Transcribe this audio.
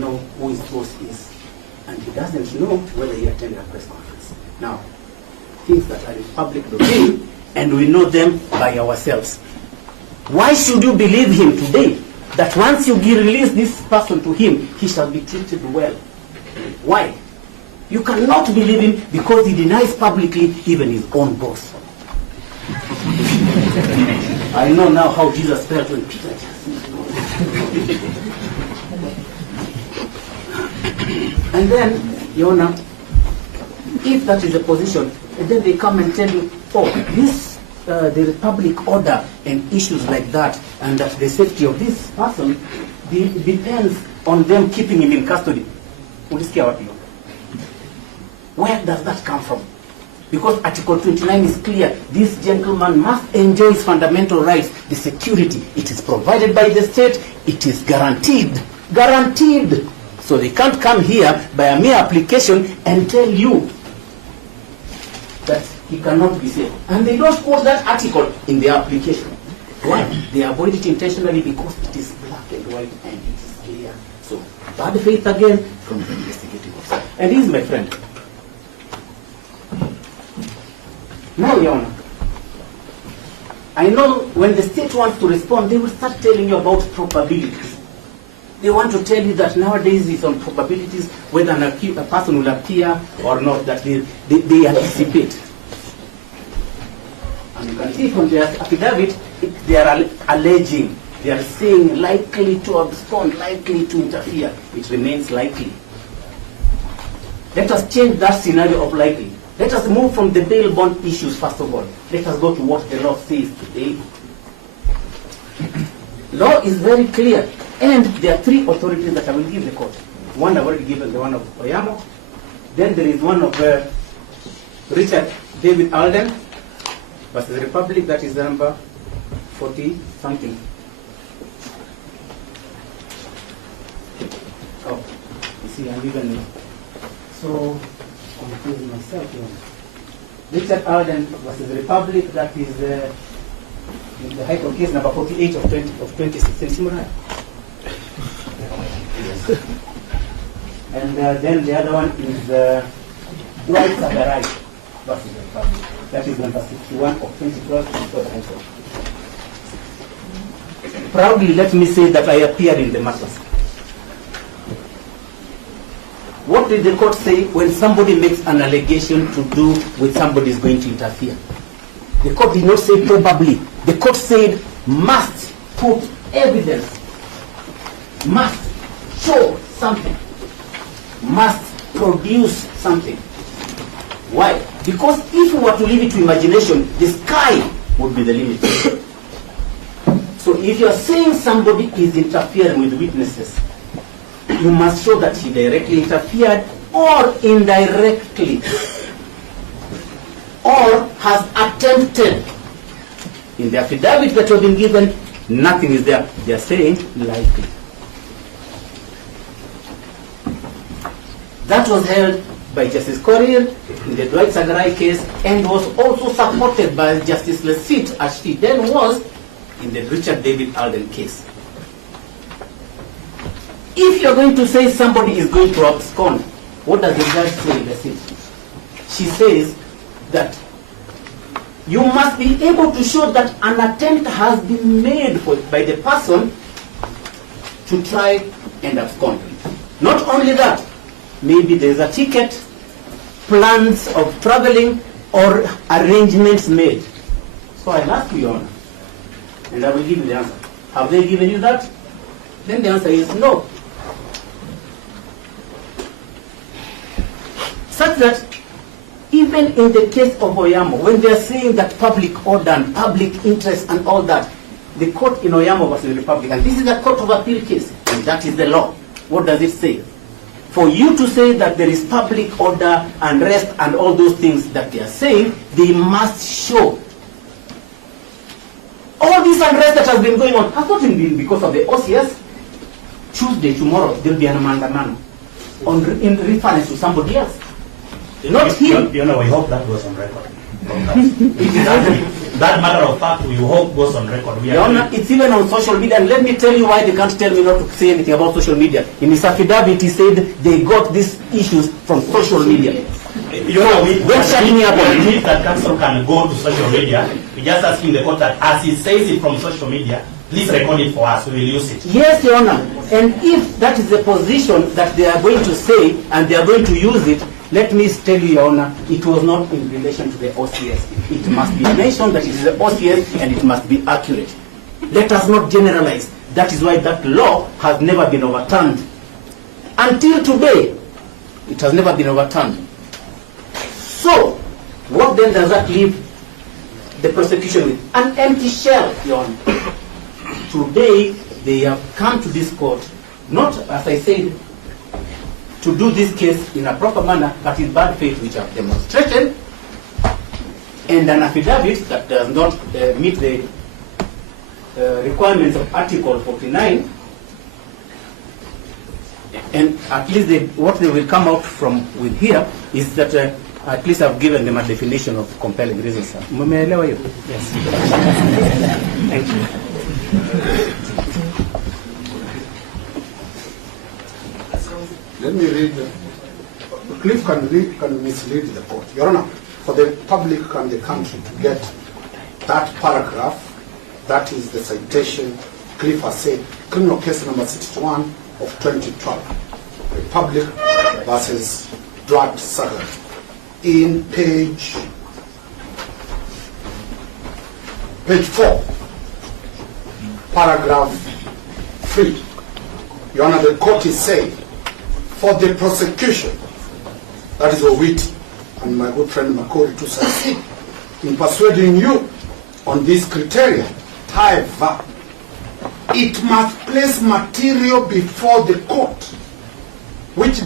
know who his boss is, and he doesn't know whether he attended a press conference. Now, things that are in public domain, and we know them by ourselves. Why should you believe him today that once you release this person to him, he shall be treated well? Why? You cannot believe him because he denies publicly even his own boss. I know now how Jesus felt when Peter just and then, Yona, if that is the position, and then they come and tell you, oh, this, the republic order and issues like that, and that the safety of this person depends on them keeping him in custody. Uliskia Wapi? Where does that come from? Because Article 29 is clear. This gentleman must enjoy his fundamental rights. The security, it is provided by the state. It is guaranteed. Guaranteed. So they can't come here by a mere application and tell you that he cannot be safe. And they don't quote that article in their application. Why? They avoid it intentionally because it is black and white and it is clear. So, bad faith again from the investigative officer. And he is my friend. Now, Your Honor, I know when the state wants to respond, they will start telling you about probabilities. They want to tell you that nowadays it's on probabilities whether a person will appear or not, that they anticipate. And you can see from their affidavit, they are alleging, they are saying likely to abscond, likely to interfere. It remains likely. Let us change that scenario of likely. Let us move from the bail bond issues first of all. Let us go to what the law says today. Law is very clear. And there are three authorities that I will give the court. One I've already given, the one of Oyamo. Then there is one of Richard David Alden versus the Republic, that is the number 40-something. Oh, you see, I'm even so confusing myself here. Richard Alden versus the Republic, that is the High Court case number 48 of 2016. Yes. And then the other one is Dwight Sagarai versus the Republic. That is number 61 of 2012 for the High Court. Proudly, let me say that I appeared in the matters. What did the court say when somebody makes an allegation to do with somebody is going to interfere? The court did not say probably. The court said must put evidence, must show something, must produce something. Why? Because if we were to leave it to imagination, the sky would be the limit. So if you are saying somebody is interfering with witnesses, you must show that he directly interfered or indirectly or has attempted. In the affidavit that have been given, nothing is there. They are saying likely. That was held by Justice Korir in the Dwight Sagarai case and was also supported by Justice Lesit as she then was in the Richard David Alden case. If you're going to say somebody is going to abscond, what does the judge say in Lesit? She says that you must be able to show that an attempt has been made by the person to try and abscond. Not only that, maybe there's a ticket, plans of traveling, or arrangements made. So I'll ask you, Your Honor, and I will give you the answer. Have they given you that? Then the answer is no. Such that even in the case of Oyamo, when they are saying that public order and public interest and all that, the court in Oyamo versus the Republic, and this is a court of appeal case, and that is the law. What does it say? For you to say that there is public order, unrest, and all those things that they are saying, they must show. All this unrest that has been going on has not been because of the OCS. Tuesday, tomorrow, there will be an mandamano in reference to somebody else. Not him. You know, we hope that goes on record. It is happening. That matter of fact, we hope goes on record. Your Honor, it's even on social media, and let me tell you why they can't tell me not to say anything about social media. In his affidavit, he said they got these issues from social media. You know, don't shut me up on it. That council can go to social media. We're just asking the court that as he says it from social media, please record it for us. We will use it. Yes, Your Honor. And if that is the position that they are going to say and they are going to use it, let me tell you, Your Honor, it was not in relation to the OCS. It must be mentioned that it is the OCS and it must be accurate. Let us not generalize. That is why that law has never been overturned. Until today, it has never been overturned. So, what then does that leave the prosecution with? An empty shell, Your Honor. Today, they have come to this court, not, as I said, to do this case in a proper manner, but in bad faith, which have demonstrated, and an affidavit that does not meet the requirements of Article 49, and at least what they will come out from with here is that at least I've given them a definition of compelling reasons. Sir. Yes. Thank you. Let me read. Cliff can mislead the court. Your Honor, for the public and the country to get that paragraph, that is the citation Cliff has said, criminal case number 61 of 2012, Republic versus Drat Sagar, in page 4, paragraph 3. Your Honor, the court is saying, for the prosecution, that is Owiti and my good friend Makori, to succeed in persuading you on this criteria, however, it must place material before the court which